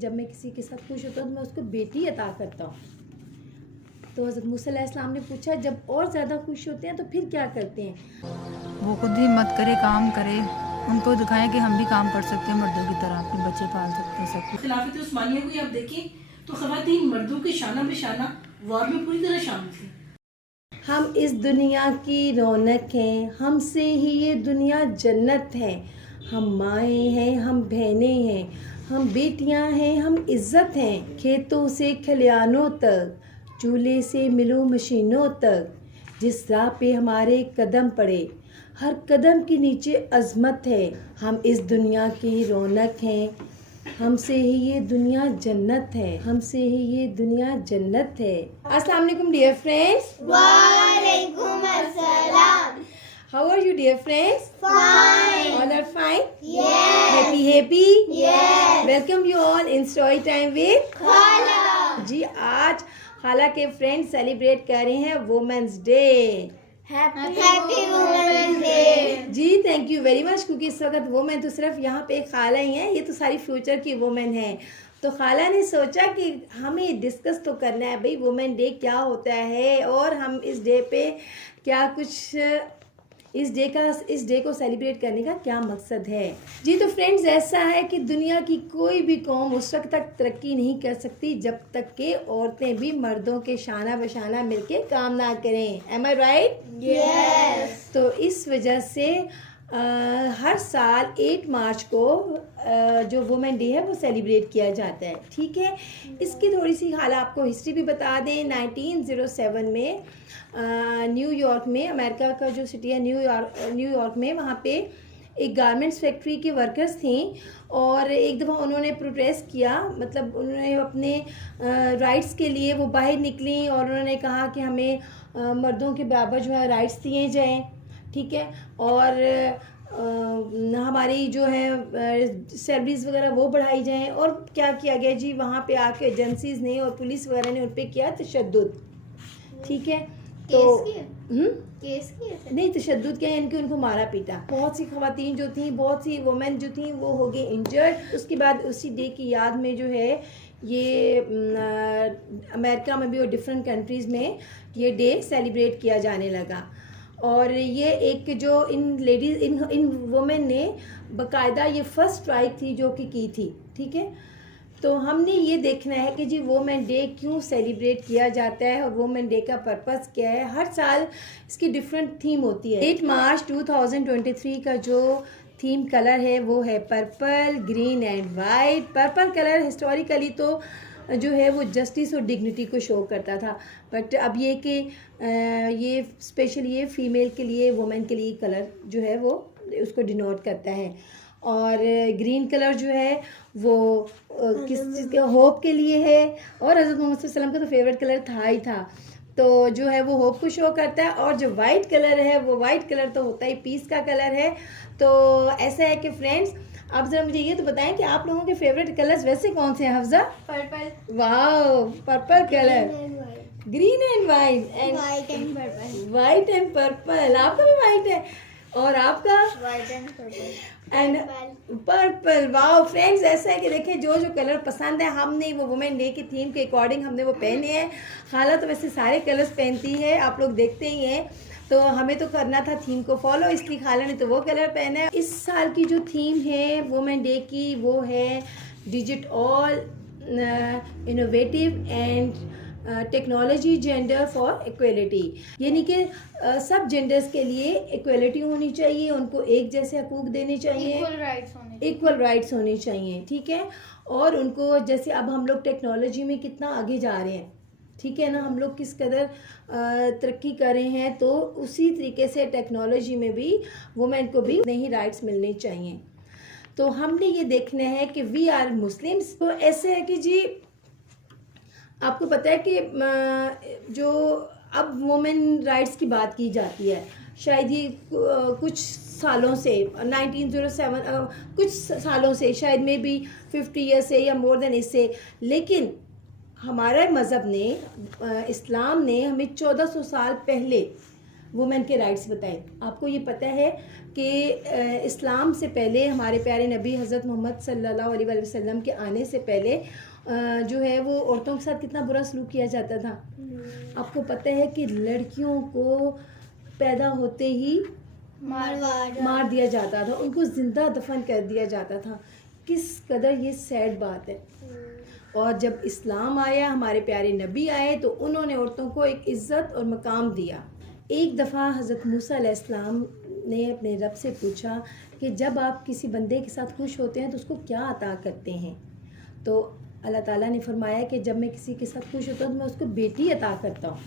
जब मैं किसी के साथ खुश होता हूँ तो मैं उसको बेटी अता करता हूँ। तो हज़रत मूसा अलैहिस्सलाम ने पूछा जब और ज़्यादा खुश होते हैं तो फिर क्या करते हैं? वो खुद ही मत करे, काम करे, उनको दिखाएं कि हम भी काम कर सकते हैं मर्दों की तरह, अपने बच्चे पाल सकते हैं, सब कुछ। खिलाफत उस्मानिया को आप देखें तो ख़वातीन मर्दों के शाना बेशाना वार में पूरी तरह शामिल थी। हम इस दुनिया की रौनक हैं, हमसे ही ये दुनिया जन्नत है। हम माएँ हैं, हम बहनें हैं, हम बेटियां हैं, हम इज़्ज़त हैं। खेतों से खलियानों तक, चूल्हे से मिलों मशीनों तक, जिस राह पे हमारे कदम पड़े, हर कदम के नीचे अज़मत है। हम इस दुनिया की रौनक हैं, हमसे ही ये दुनिया जन्नत है, हमसे ही ये दुनिया जन्नत है। अस्सलाम वालेकुम dear friends. Walaikum assalam. How are you dear friends? Fine. All are fine? Yes. Happy? Yes. Welcome you all in story time with Khala. जी। आज खाला के फ्रेंड्स सेलिब्रेट कर रहे हैं women's day. Happy Women's Day. जी thank you very much, क्योंकि इस वक्त वुमेन तो सिर्फ यहाँ पे खाला ही हैं, ये तो सारी फ्यूचर की वुमेन हैं। तो खाला ने सोचा कि हमें डिस्कस तो करना है भाई वुमेन डे क्या होता है और हम इस डे पे क्या कुछ इस डे को सेलिब्रेट करने का क्या मकसद है। जी तो फ्रेंड्स ऐसा है कि दुनिया की कोई भी कौम उस वक्त तक तरक्की नहीं कर सकती जब तक कि औरतें भी मर्दों के शाना बशाना मिलके काम ना करें। एम आई राइट? Yes. तो इस वजह से हर साल 8 मार्च को जो वुमेन डे है वो सेलिब्रेट किया जाता है। ठीक है, इसकी थोड़ी सी हाल आपको हिस्ट्री भी बता दें। 1907 में न्यूयॉर्क में, अमेरिका का जो सिटी है न्यूयॉर्क में, वहाँ पे एक गारमेंट्स फैक्ट्री के वर्कर्स थी और एक दफ़ा उन्होंने प्रोटेस्ट किया, मतलब उन्होंने अपने राइट्स के लिए वो बाहर निकली और उन्होंने कहा कि हमें मर्दों के बराबर जो है राइट्स दिए जाएं। ठीक है, और हमारी जो है सैलरीज वगैरह वो बढ़ाई जाएं। और क्या किया गया जी, वहाँ पे आके एजेंसीज़ ने और पुलिस वगैरह ने उन पर किया तशद्दुद। ठीक है, तो केस किए थे? नहीं, तशद्दुद क्या है, इनके उनको मारा पीटा। बहुत सी ख़वातीन जो थी, बहुत सी वुमेन जो थी वो हो गई इंजर्ड। उसके बाद उसी डे की याद में जो है ये अमेरिका में भी और डिफरेंट कंट्रीज़ में ये डे सेलिब्रेट किया जाने लगा। और ये एक जो इन वुमेन ने बाकायदा ये फर्स्ट स्ट्राइक थी जो कि की थी। ठीक है, तो हमने ये देखना है कि जी वुमेन डे क्यों सेलिब्रेट किया जाता है और वुमेन डे का पर्पस क्या है। हर साल इसकी डिफरेंट थीम होती है। 8 मार्च 2023 का जो थीम कलर है वो है purple, green and white. Purple colour historically तो जो है वो जस्टिस और डिग्निटी को शो करता था, बट अब ये कि ये स्पेशल ये फीमेल के लिए, वुमेन के लिए कलर जो है वो उसको डिनोट करता है। और ग्रीन कलर जो है वो किस चीज़ के, होप के लिए है। और हज़रत मोहम्मद सल्लल्लाहु अलैहि वसल्लम का तो फेवरेट कलर था ही था, तो जो है वो होप को शो करता है। और जो वाइट कलर है वो वाइट कलर तो होता ही पीस का कलर है। तो ऐसा है कि फ्रेंड्स आप ज़रा मुझे ये तो बताएं कि आप लोगों के फेवरेट कलर्स वैसे कौन से हैं Hafza? Purple. Wow, purple colour, green and white and White and purple. White and purple. आपका भी वाइट है और आपका White and purple. And purple. Wow friends, ऐसा है कि देखें जो जो कलर पसंद है हमने वो वुमेन डे की थीम के अकॉर्डिंग हमने वो पहने हैं। खाला तो वैसे सारे कलर्स पहनती है, आप लोग देखते ही हैं, तो हमें तो करना था थीम को फॉलो, इसलिए खाला ने तो वो कलर पहना है। इस साल की जो थीम है वुमेन डे की वो है digit all innovative and technology gender for equality, यानी कि सब जेंडर्स के लिए इक्वलिटी होनी चाहिए, उनको एक जैसे हकूक देने चाहिए, इक्वल राइट्स होने चाहिए। ठीक है, और उनको जैसे अब हम लोग टेक्नोलॉजी में कितना आगे जा रहे हैं, ठीक है ना, हम लोग किस कदर तरक्की कर रहे हैं, तो उसी तरीके से टेक्नोलॉजी में भी वुमेन को भी नई राइट्स मिलने चाहिए। तो हमने ये देखना है कि वी आर मुस्लिम्स। तो ऐसे है कि जी आपको पता है कि जो अब वुमेन राइट्स की बात की जाती है, शायद ये कुछ सालों से 1907 कुछ सालों से, शायद में भी 50 ईयर से या मोर देन इससे, लेकिन हमारा मज़हब ने, इस्लाम ने हमें 1400 साल पहले वुमेन के राइट्स बताए। आपको ये पता है कि इस्लाम से पहले हमारे प्यारे नबी हज़रत मोहम्मद सल्लल्लाहु अलैहि वसल्लम के आने से पहले जो है वो औरतों के साथ कितना बुरा सलूक किया जाता था। आपको पता है कि लड़कियों को पैदा होते ही मार दिया जाता था, उनको ज़िंदा दफन कर दिया जाता था। किस कदर ये सैड बात है। और जब इस्लाम आया, हमारे प्यारे नबी आए, तो उन्होंने औरतों को एक इज़्ज़त और मकाम दिया। एक दफ़ा हज़रत मूसा अलैहिस्सलाम ने अपने रब से पूछा कि जब आप किसी बंदे के साथ खुश होते हैं तो उसको क्या अता करते हैं। तो अल्लाह ताला ने फरमाया कि जब मैं किसी के साथ खुश होता हूँ तो मैं उसको बेटी अता करता हूँ।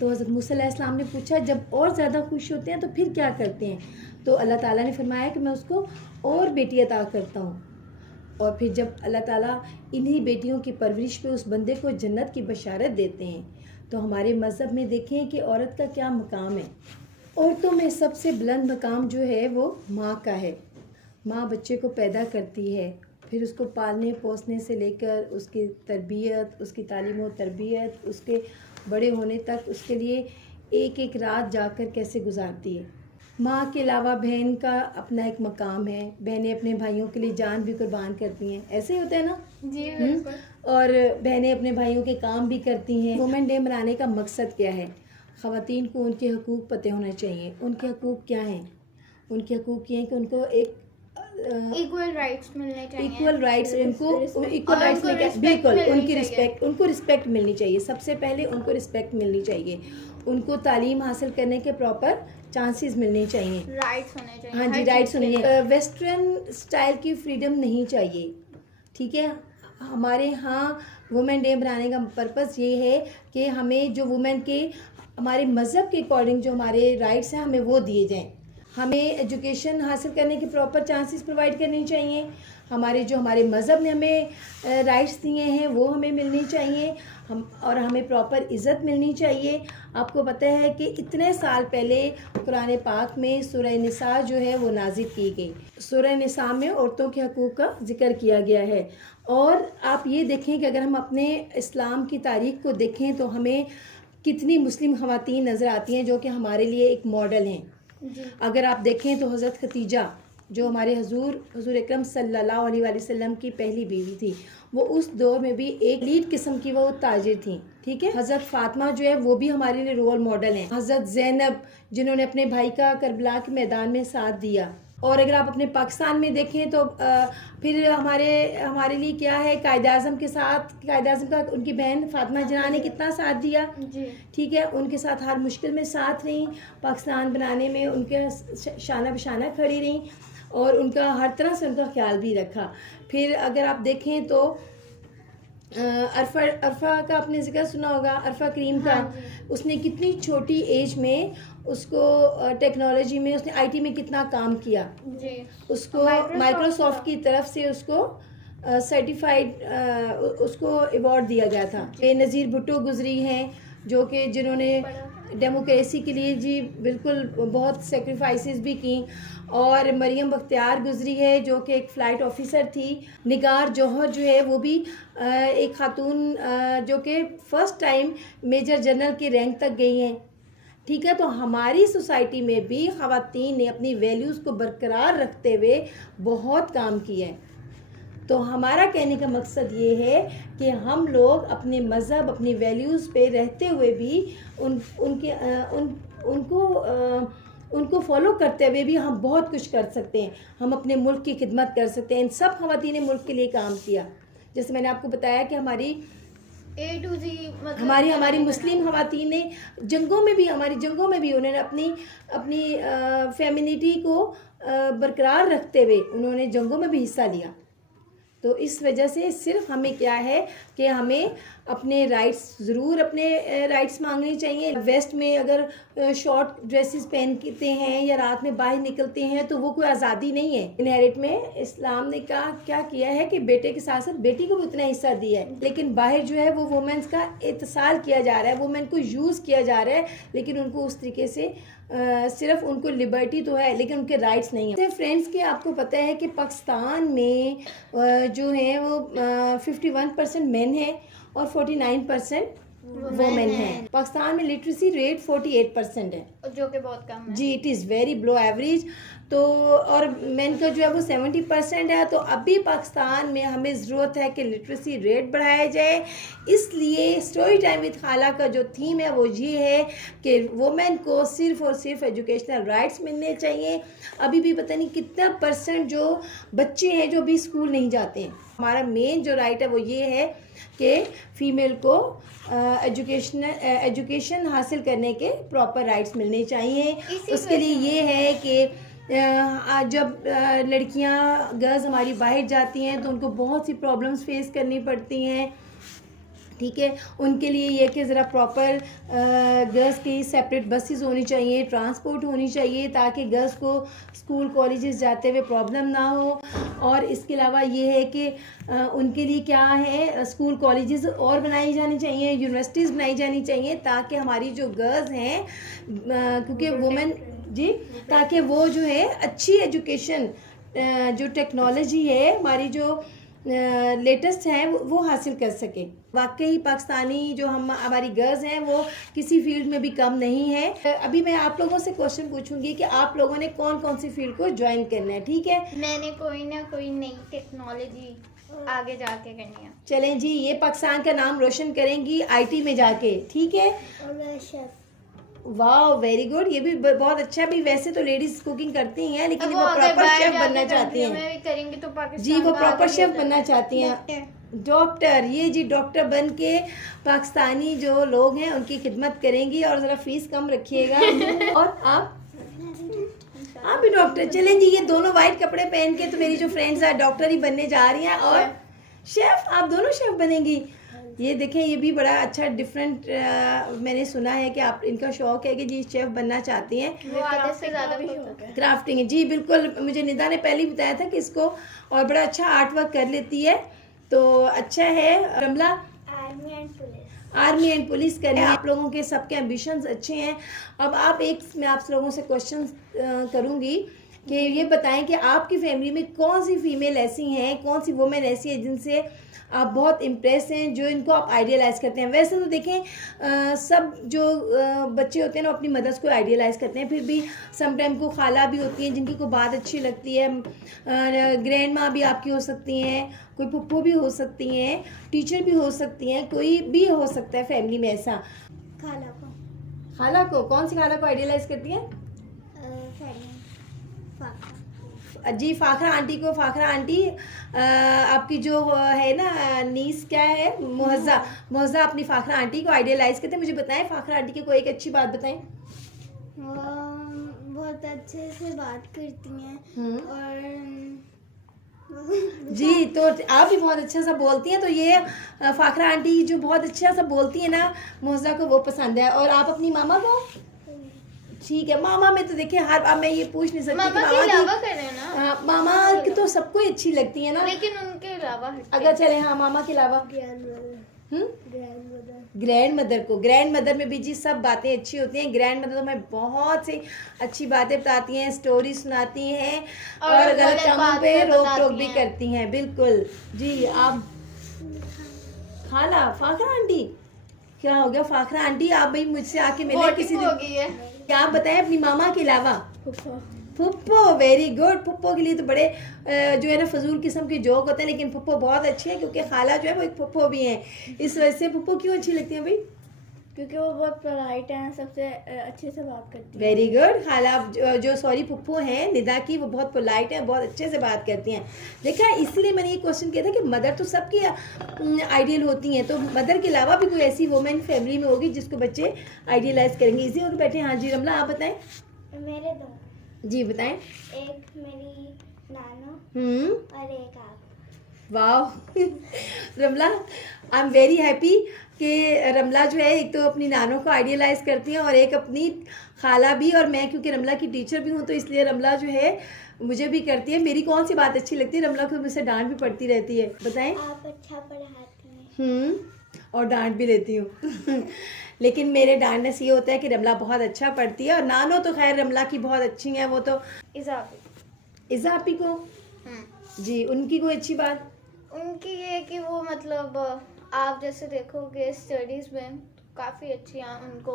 तो हज़रत मूसा अलैहिस्सलाम ने पूछा जब और ज़्यादा खुश होते हैं तो फिर क्या करते हैं। तो अल्लाह ताला ने फरमाया कि मैं उसको और बेटी अता करता हूँ। और फिर जब अल्लाह ताला इन्हीं बेटियों की परवरिश पे उस बंदे को जन्नत की बशारत देते हैं। तो हमारे मज़हब में देखें कि औरत का क्या मकाम है। औरतों में सबसे बुलंद मकाम जो है वो माँ का है। माँ बच्चे को पैदा करती है, फिर उसको पालने पोसने से लेकर उसकी तरबियत, उसकी तालीम और तरबियत, उसके बड़े होने तक उसके लिए एक एक रात जाकर कैसे गुजारती है। माँ के अलावा बहन का अपना एक मकाम है। बहनें अपने भाइयों के लिए जान भी कुर्बान करती हैं, ऐसे ही होता है ना जी बिल्कुल। और बहनें अपने भाइयों के काम भी करती हैं। वुमेन डे मनाने का मकसद क्या है? ख़वातीन को उनके हकूक़ पता होना चाहिए। उनके हकूक़ क्या हैं? उनके हकूक़ ये हैं कि उनको एक इक्वल राइट्स मिलने चाहिए। इक्वल राइट्स, उनको इक्वल और राइट्स उनको में क्या, respect बिल्कुल मिलनी उनको रिस्पेक्ट मिलनी चाहिए। सबसे पहले उनको रिस्पेक्ट मिलनी चाहिए। उनको तालीम हासिल करने के प्रॉपर चांसेस मिलने चाहिए। राइट्स होने चाहिए। हाँ जी, हर राइट्स चीज़ के होनी लिए। है। वेस्टर्न स्टाइल की फ्रीडम नहीं चाहिए, ठीक है। हमारे यहाँ वुमेन डे मनाने का पर्पज़ ये है कि हमें जो वुमेन के हमारे मज़हब के अकॉर्डिंग जो हमारे राइट्स हैं हमें वो दिए जाएं। हमें एजुकेशन हासिल करने के प्रॉपर चांसेस प्रोवाइड करने चाहिए। हमारे मज़हब ने हमें राइट्स दिए हैं वो हमें मिलनी चाहिए। और हमें प्रॉपर इज़्ज़त मिलनी चाहिए। आपको पता है कि इतने साल पहले कुरान पाक में सूरह निसा जो है वो नाजिल की गई। सूरह निसा में औरतों के हकूक़ का जिक्र किया गया है। और आप ये देखें कि अगर हम अपने इस्लाम की तारीख़ को देखें तो हमें कितनी मुस्लिम ख़वातीन नज़र आती हैं जो कि हमारे लिए एक मॉडल हैं। अगर आप देखें तो हज़रत खतीजा जो हमारे हुज़ूर अकरम सल्लल्लाहु अलैहि वसल्लम की पहली बीवी थी, वो उस दौर में भी एक लीड किस्म की वो ताजिर थी, ठीक है। हज़रत फ़ातिमा जो है वो भी हमारे लिए रोल मॉडल हैं। हज़रत ज़ैनब जिन्होंने अपने भाई का करबला के मैदान में साथ दिया। और अगर आप अपने पाकिस्तान में देखें तो फिर हमारे लिए क्या है, कायद-ए-आज़म के साथ कायद-ए-आज़म का उनकी बहन फ़ातिमा जना ने कितना साथ दिया, ठीक है। उनके साथ हर मुश्किल में साथ रहीं, पाकिस्तान बनाने में उनके शाना बशाना खड़ी रहीं और उनका हर तरह से उनका ख्याल भी रखा। फिर अगर आप देखें तो अरफा का आपने जिक्र सुना होगा, अरफा करीम का। उसने कितनी छोटी एज में उसको टेक्नोलॉजी में उसने आईटी में कितना काम किया जी। उसको माइक्रोसॉफ्ट की तरफ से उसको सर्टिफाइड उसको अवार्ड दिया गया था। बेनज़ीर भुट्टो गुजरी हैं जो कि जिन्होंने डेमोक्रेसी के लिए जी बिल्कुल बहुत सेक्रीफाइसेस भी की। और मरियम बख्तियार गुजरी है जो कि एक फ़्लाइट ऑफिसर थी। निगार जौहर जो है वो भी एक खातून जो कि फ़र्स्ट टाइम मेजर जनरल के रैंक तक गई हैं, ठीक है। तो हमारी सोसाइटी में भी ख़वातीन ने अपनी वैल्यूज़ को बरकरार रखते हुए बहुत काम किया है। तो हमारा कहने का मकसद ये है कि हम लोग अपने मज़हब अपनी वैल्यूज़ पे रहते हुए भी उनको फॉलो करते हुए भी हम बहुत कुछ कर सकते हैं। हम अपने मुल्क की खिदमत कर सकते हैं। इन सब ख़वातीन ने मुल्क के लिए काम किया। जैसे मैंने आपको बताया कि हमारी A to Z हमारी मुस्लिम ख़वातीन ने हमारी जंगों में भी उन्होंने अपनी फेमिनिटी को बरकरार रखते हुए उन्होंने जंगों में भी हिस्सा लिया। तो इस वजह से सिर्फ हमें क्या है कि हमें अपने राइट्स ज़रूर अपने राइट्स मांगने चाहिए। वेस्ट में अगर शॉर्ट ड्रेसेस पहनते हैं या रात में बाहर निकलते हैं तो वो कोई आज़ादी नहीं है। इनहेरिट में इस्लाम ने क्या किया है कि बेटे के साथ साथ बेटी को भी उतना हिस्सा दिया है। लेकिन बाहर जो है वो वुमेन्स का इत्साल किया जा रहा है, वुमेन को यूज़ किया जा रहा है, लेकिन उनको उस तरीके से सिर्फ उनको लिबर्टी तो है लेकिन उनके राइट्स नहीं है। फ्रेंड्स के आपको पता है कि पाकिस्तान में जो है वो 51% मेन है और 49% वोमेन हैं। पाकिस्तान में लिटरेसी रेट 48% है, जो कि बहुत कम है। जी, it is very below average. तो और मेन का जो है वो 70% है। तो अभी पाकिस्तान में हमें ज़रूरत है कि लिटरेसी रेट बढ़ाया जाए। इसलिए स्टोरी टाइम विद खाला का जो थीम है वो ये है कि वुमेन को सिर्फ़ और सिर्फ एजुकेशनल राइट्स मिलने चाहिए। अभी भी पता नहीं कितना परसेंट जो बच्चे हैं जो भी स्कूल नहीं जाते हैं। हमारा मेन जो राइट है वो ये है कि फ़ीमेल को एजुकेशन हासिल करने के प्रॉपर राइट्स मिलने चाहिए। उसके लिए ये है कि जब लड़कियां गर्ल्स हमारी बाहर जाती हैं तो उनको बहुत सी प्रॉब्लम्स फेस करनी पड़ती हैं, ठीक है। उनके लिए ये कि ज़रा प्रॉपर गर्ल्स की सेपरेट बसेस होनी चाहिए, ट्रांसपोर्ट होनी चाहिए, ताकि गर्ल्स को स्कूल कॉलेजेस जाते हुए प्रॉब्लम ना हो। और इसके अलावा ये है कि उनके लिए क्या है, स्कूल कॉलेजेस और बनाई जानी चाहिए, यूनिवर्सिटीज़ बनाई जानी चाहिए, ताकि हमारी जो गर्ल्स हैं, क्योंकि वुमेन जी, ताकि वो जो है अच्छी एजुकेशन, जो टेक्नोलॉजी है हमारी जो लेटेस्ट है वो हासिल कर सके। वाकई पाकिस्तानी जो हमारी गर्ल्स हैं वो किसी फील्ड में भी कम नहीं है। अभी मैं आप लोगों से क्वेश्चन पूछूंगी कि आप लोगों ने कौन कौन सी फील्ड को ज्वाइन करना है, ठीक है। मैंने कोई ना कोई नई टेक्नोलॉजी आगे जाके करनी है। चलें जी, ये पाकिस्तान का नाम रोशन करेंगी आईटी में जाके, ठीक है। और मैं शेफ। वाह, वेरी गुड, ये भी बहुत अच्छा। भी वैसे तो लेडीज कुकिंग करती हैं, लेकिन वो प्रॉपर शेफ बनना चाहती हैं करेंगे तो पाकिस्तान जी, वो प्रॉपर शेफ बनना चाहती हैं। डॉक्टर, ये जी डॉक्टर बन के पाकिस्तानी जो लोग हैं उनकी खिदमत करेंगी, और ज़रा फीस कम रखिएगा। और आप भी डॉक्टर। चलें जी, ये दोनों वाइट कपड़े पहन के तो मेरी जो फ्रेंड्स हैं डॉक्टर ही बनने जा रही हैं, और शेफ, आप दोनों शेफ बनेंगी। ये देखें, ये भी बड़ा अच्छा डिफरेंट मैंने सुना है कि आप, इनका शौक है कि जी शेफ बनना चाहती हैं। वो आधे से ज़्यादा क्राफ्टिंग, जी बिल्कुल, मुझे निदा ने पहले ही बताया था कि इसको, और बड़ा अच्छा आर्ट वर्क कर लेती है, तो अच्छा है। रमला, आर्मी एंड पुलिस करनी है। आप लोगों के सबके एम्बिशंस अच्छे हैं। अब आप मैं आप लोगों से क्वेश्चन करूंगी कि ये बताएं कि आपकी फैमिली में कौन सी फीमेल ऐसी हैं, कौन सी वुमेन ऐसी है जिनसे आप बहुत इम्प्रेस हैं, जो इनको आप आइडियलाइज करते हैं। वैसे तो देखें सब जो बच्चे होते हैं ना अपनी मदर्स को आइडियलाइज करते हैं, फिर भी समटाइम को खाला भी होती हैं जिनकी को बात अच्छी लगती है, ग्रैंड माँ भी आपकी हो सकती हैं, कोई पुप्पो भी हो सकती हैं, टीचर भी हो सकती हैं, कोई भी हो सकता है फैमिली में ऐसा। खाला को कौन सी खाला को आइडियलाइज करती हैं? जी, फाखरा आंटी को। फाखरा आंटी आपकी जो है ना नीस, क्या है, मुहज़्ज़ा अपनी फाखरा आंटी को आइडियलाइज करते हैं। मुझे बताएं फाखरा आंटी की कोई एक अच्छी बात बताएं। बहुत अच्छे से बात करती हैं और जी, तो आप भी बहुत अच्छा सा बोलती हैं। तो ये फाखरा आंटी जो बहुत अच्छा सा बोलती है ना, मुहज़्ज़ा को वो पसंद है। और आप अपनी मामा को? ठीक है, मामा में तो देखिए हर, अब मैं ये पूछ नहीं सकती मामा कि के अलावा करें ना, मामा की तो सबको ही अच्छी लगती है ना, लेकिन उनके अलावा अगर चले, हाँ, मामा के अलावा ग्रैंड मदर को। ग्रैंड मदर में भी जी सब बातें अच्छी होती हैं। ग्रैंड मदर तो हमें बहुत सी अच्छी बातें बताती हैं, स्टोरी सुनाती हैं, और गलत कामों पे रोक टोक भी करती हैं। बिल्कुल जी। आप खाला, फाखरा आंटी, क्या हो गया फाखरा आंटी, आप भाई मुझसे आके मिले किसी दिन। क्या आप बताएं अपनी मामा के अलावा? फुप्पो, वेरी गुड। फुप्पो के लिए तो बड़े जो है ना फजूल किस्म के जोक होते हैं, लेकिन फुप्पो बहुत अच्छे हैं, क्योंकि खाला जो है वो एक फुप्पो भी हैं। इस वजह से फुप्पो क्यों अच्छी लगती है भाई? क्योंकि वो बहुत पोलाइट हैं, सबसे अच्छे से बात करती हैं। Very good. खाला जो सॉरी फुप्पो हैं निदा की, वो बहुत पोलाइट हैं, बहुत अच्छे से बात करती हैं। देखा, इसलिए मैंने ये क्वेश्चन किया था कि मदर तो सबकी आइडियल होती हैं, तो मदर के अलावा भी कोई ऐसी वुमेन फैमिली में होगी जिसको बच्चे आइडियलाइज करेंगे। इसी होकर बैठे। हाँ जी रमला, आप बताएं। मेरे दो जी बताएं। एक मेरी नानो और एक आप। वाह रमला, आई एम वेरी हैप्पी कि रमला जो है एक तो अपनी नानों को आइडियलाइज करती हैं, और एक अपनी खाला भी, और मैं क्योंकि रमला की टीचर भी हूँ तो इसलिए रमला जो है मुझे भी करती है। मेरी कौन सी बात अच्छी लगती है? रमला को मुझसे डांट भी पड़ती रहती है। बताएं। आप अच्छा पढ़ाती हैं। और डांट भी लेती हूँ। लेकिन मेरे डांटने से ये होता है कि रमला बहुत अच्छा पढ़ती है, और नानो तो खैर रमला की बहुत अच्छी हैं। वो तो इज़ापी को जी, उनकी कोई अच्छी बात? उनकी ये कि वो मतलब आप जैसे देखोगे स्टडीज़ में काफ़ी अच्छी हैं, उनको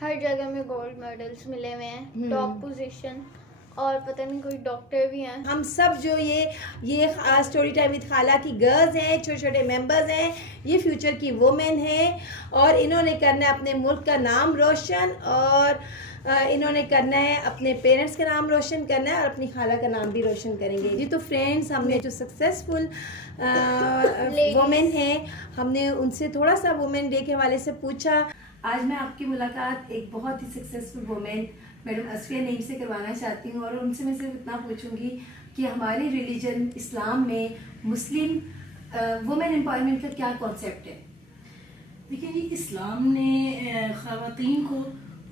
हर जगह में गोल्ड मेडल्स मिले हुए हैं, टॉप पोजीशन, और पता नहीं कोई डॉक्टर भी हैं। हम सब जो ये स्टोरी टाइम विद खाला की गर्ल्स हैं, छोटे छोटे मेंबर्स हैं, ये फ्यूचर की वुमेन हैं और इन्होंने करना है अपने मुल्क का नाम रोशन, और इन्होंने करना है अपने पेरेंट्स का नाम रोशन करना है और अपनी खाला का नाम भी रोशन करेंगे जी। तो फ्रेंड्स, हमने जो सक्सेसफुल वुमेन हैं, हमने उनसे थोड़ा सा वुमेन डे के हवाले से पूछा। आज मैं आपकी मुलाकात एक बहुत ही successful women madam Asfiya Naeem से करवाना चाहती हूँ, और उनसे मैं सिर्फ इतना पूछूंगी कि हमारे रिलीजन इस्लाम में मुस्लिम वुमेन एम्पावरमेंट का क्या कॉन्सेप्ट है। देखिए जी, इस्लाम ने ख़वातीन को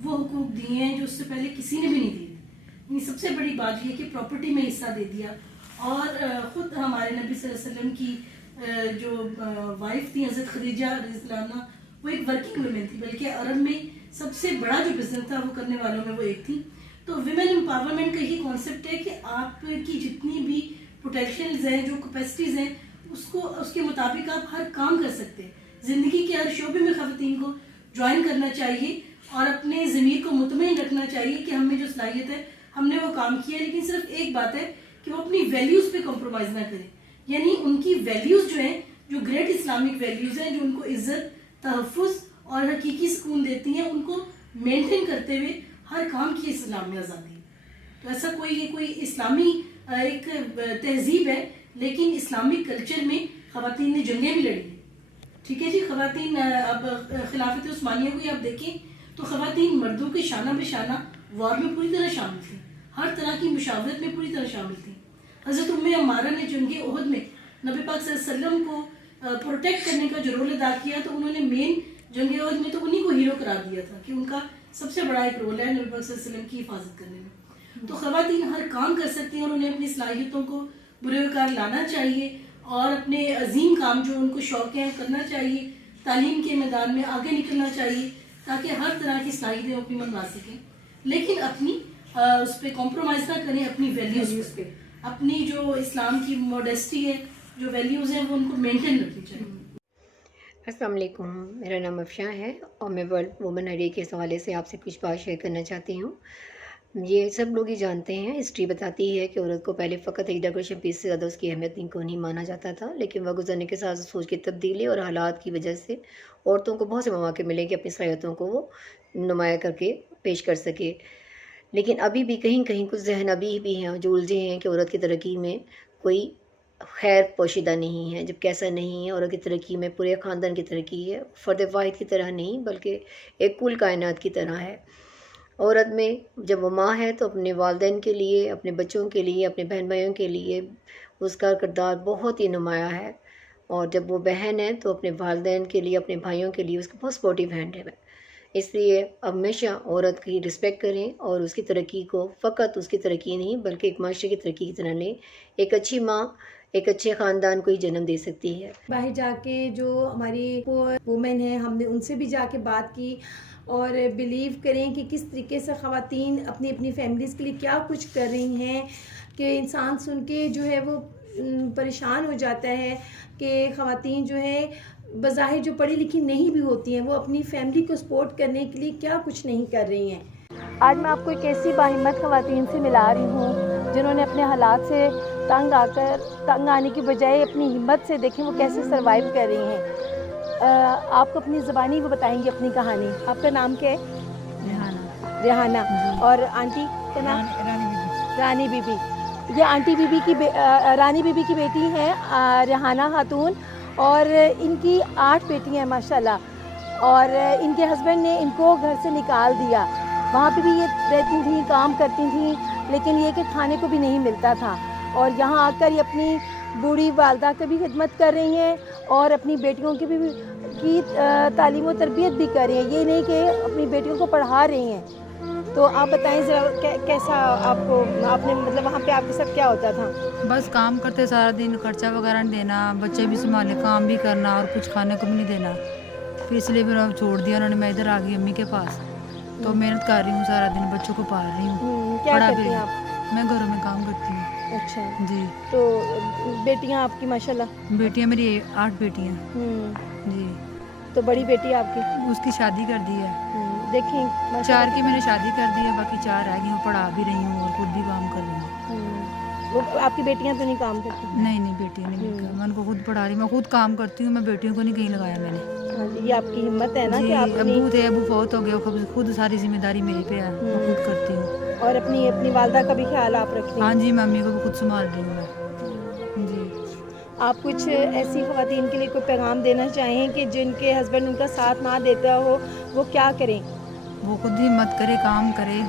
वो हुकूक दिए हैं जो उससे पहले किसी ने भी नहीं दिए। सबसे बड़ी बात ये कि प्रॉपर्टी में हिस्सा दे दिया, और ख़ुद हमारे नबी सल्लल्लाहु अलैहि वसल्लम की जो वाइफ थी हज़रत खदीजा रज़ियल्लाहु अन्हा, वो एक वर्किंग वुमेन थी, बल्कि अरब में सबसे बड़ा जो बिजनेस था वो करने वालों में वो एक थी। तो विमेन एम्पावरमेंट का ये कॉन्सेप्ट है कि आपकी जितनी भी पोटेंशियल्स हैं, जो कैपेसिटीज़ हैं, उसको उसके मुताबिक आप हर काम कर सकते हैं। ज़िंदगी के हर शोबे में ख़वातीन को ज्वाइन करना चाहिए और अपने ज़मीर को मुतमईन रखना चाहिए कि हमें जो सलाहियत है हमने वो काम किया। लेकिन सिर्फ एक बात है कि वो अपनी वैल्यूज़ पे कॉम्प्रोमाइज़ ना करें, यानी उनकी वैल्यूज़ जो हैं, जो ग्रेट इस्लामिक वैल्यूज़ हैं, जो उनको इज्जत, तहफ़्फ़ुज़ और हकीकी सुकून देती हैं, उनको मेंटेन करते हुए हर काम की इस्लाम में आज़ादी। तो ऐसा कोई इस्लामी एक तहजीब है, लेकिन इस्लामिक कल्चर में ख़वातीन ने जंगें भी लड़ी। ठीक है जी, ख़वातीन अब खिलाफत उस्मानिया को ही आप देखें तो ख़वातीन मर्दों के शाना बेशाना वार में पूरी तरह शामिल थी, हर तरह की मुशावरत में पूरी तरह शामिल थी। हज़रत उम्मे अम्मारा ने जंगे उहद में नबी पाक सल्लल्लाहु अलैहि वसल्लम को प्रोटेक्ट करने का जो रोल अदा किया, तो उन्होंने मेन जंगे उहद में तो उन्हीं को हीरो करार दिया था कि उनका सबसे बड़ा एक रोल है नबी पाक सल्लल्लाहु अलैहि वसल्लम की हिफाजत करने में। तो ख़वातीन हर काम कर सकती हैं और उन्हें अपनी सलाहियतों को बुरे-वकार लाना चाहिए और अपने अजीम काम जो उनको शौक़ है करना चाहिए। तालीम के मैदान में आगे निकलना चाहिए ताकि हर तरह की सलाहियतें अपनी मनवा सकें, लेकिन अपनी उस पर कॉम्प्रोमाइज़ ना करें, अपनी वैल्यूज़ पे, अपनी जो इस्लाम की मॉडेस्टी है, जो वैल्यूज़ हैं, वो उनको मेंटेन रखनी चाहिए। अस्सलाम वालेकुम, मेरा नाम अफशा है और मैं वर्ल्ड वुमेन डे के हवाले से आपसे कुछ बात शेयर करना चाहती हूँ। ये सब लोग ही जानते हैं, हिस्ट्री बताती है कि औरत को पहले फ़कत एक डेकोरेशन पीस से ज़्यादा उसकी अहमियत को नहीं माना जाता था, लेकिन वक्त गुजरने के साथ सोच की तब्दीली और हालात की वजह से औरतों को बहुत से मौके मिले कि अपनी सलाहियतों को वो नुमाया करके पेश कर सके। लेकिन अभी भी कहीं कहीं कुछ जहन अभी भी हैं जो उलझे हैं कि औरत की तरक्की में कोई खैर पोशीदा नहीं है, जबकि ऐसा नहीं है। औरत की तरक्की में पूरे ख़ानदान की तरक्की है, फ़र्द वाहिद की तरह नहीं बल्कि एक कुल कायनात की तरह है। औरत में जब वो माँ है तो अपने वालिदैन के लिए, अपने बच्चों के लिए, अपने बहन भाइयों के लिए उसका किरदार बहुत ही नुमाया है, और जब वो बहन है तो अपने वालिदैन के लिए, अपने भाइयों के लिए उसकी बहुत सपोर्टिव हैंड है। इसलिए हमेशा औरत की रिस्पेक्ट करें और उसकी तरक्की को फ़कत उसकी तरक्की नहीं बल्कि एक माशरे की तरक्की की तरह लें। एक अच्छी माँ एक अच्छे ख़ानदान को ही जन्म दे सकती है। बाहर जाके जो हमारी वुमेन हैं, हमने उनसे भी जाके बात की और बिलीव करें कि किस तरीके से ख़वातीन अपनी अपनी फैमिलीज़ के लिए क्या कुछ कर रही हैं, कि इंसान सुन के जो है वो परेशान हो जाता है कि ख़वातीन जो है बज़ाहिर जो पढ़ी लिखी नहीं भी होती हैं, वो अपनी फैमिली को सपोर्ट करने के लिए क्या कुछ नहीं कर रही हैं। आज मैं आपको एक ऐसी बाहिम्मत ख़वातीन से मिला रही हूँ जिन्होंने अपने हालात से तंग आने की बजाय अपनी हिम्मत से देखें वो कैसे सरवाइव कर रही हैं। आपको अपनी ज़बानी वो बताएंगी अपनी कहानी। आपका नाम क्या है? रेहाना। और आंटी का नाम? रानी बीबी। ये आंटी बीबी की रानी बीबी की बेटी हैं रेहाना खातून, और इनकी 8 बेटियां हैं माशाल्लाह। और इनके हस्बैंड ने इनको घर से निकाल दिया। वहाँ पे भी ये रहती थी, काम करती थी, लेकिन ये कि खाने को भी नहीं मिलता था। और यहाँ आकर ये अपनी बूढ़ी वालदा की भी खिदमत कर रही हैं और अपनी बेटियों की भी तालीम और तरबियत भी कर रही हैं। ये नहीं कि अपनी बेटियों को पढ़ा रही हैं। तो आप बताएं ज़रा कैसा आपने मतलब वहाँ पे आपके साथ क्या होता था? बस काम करते सारा दिन, खर्चा वगैरह नहीं देना, बच्चे भी संभाले, काम भी करना और कुछ खाने को भी नहीं देना। फिर इसलिए फिर छोड़ दिया उन्होंने। मैं इधर आ गई अम्मी के पास, तो मेहनत कर रही हूँ सारा दिन, बच्चों को पाल रही हूँ। क्या करती हैं आप? मैं घरों में काम करती हूँ। अच्छा, जी। तो बेटियां आपकी माशाल्लाह? बेटियां मेरी 8 बेटियां। जी। तो बड़ी बेटी आपकी? उसकी शादी कर दी है। देखें 4 माशाल्लाह। की मैंने शादी कर दी है, बाकी 4 रह गई हूँ, पढ़ा भी रही हूँ और खुद भी काम कर रही हूँ। वो आपकी बेटियां तो नहीं काम करती? नहीं नहीं, बेटियां नहीं कर, मैं उनको खुद पढ़ा रही, मैं खुद काम करती हूँ, मैं बेटियों को नहीं कहीं लगाया मैंने। हाँ जी, ये आपकी हिम्मत है ना जी, कि आप अपनी अब्बू थे, अब्बू फौत हो गए, खुद सारी जिम्मेदारी मेरे पे है, मैं खुद करती हूँ। और अपनी अपनी वालदा का भी ख्याल आप रखती हैं? हाँ जी, मम्मी को भी खुद संभाल रही हूँ मैं। जी। आप कुछ ऐसी ख़वातीन के लिए कोई पैगाम देना चाहें कि जिनके हस्बैंड उनका साथ ना देता हो, वो क्या करें? वो खुद हिम्मत करे, काम करे,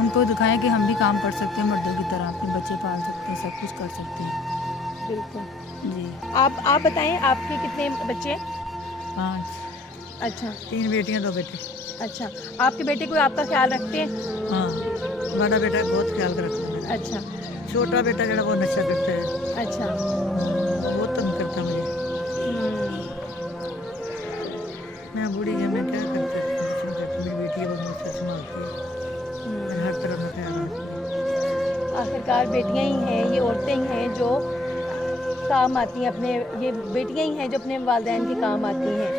उनको दिखाएं कि हम भी काम कर सकते हैं मर्दों की तरह, अपने बच्चे पाल सकते हैं, सब कुछ कर सकते हैं। बिल्कुल। जी। आप बताएं आपके कितने बच्चे हैं? 5। अच्छा 3 बेटियां 2 बेटे। अच्छा, आपके बेटे को आपका ख्याल रखते हैं? हाँ, बड़ा बेटा बहुत ख्याल रखता है। अच्छा छोटा बेटा जो वो नशा करता है, अच्छा। बहुत तंग करता मुझे। मैं बूढ़ी है, मैं क्या कर सकती हूँ, कुछ नहीं करती, मेरी बेटी है वो मुझसे संभालती है, मैं हर तरह में ख्याल रखती हूँ। आखिरकार बेटियां ही हैं, ये औरतें ही हैं जो काम आती हैं, अपने ये बेटियां ही हैं जो अपने वालिदैन के काम आती हैं।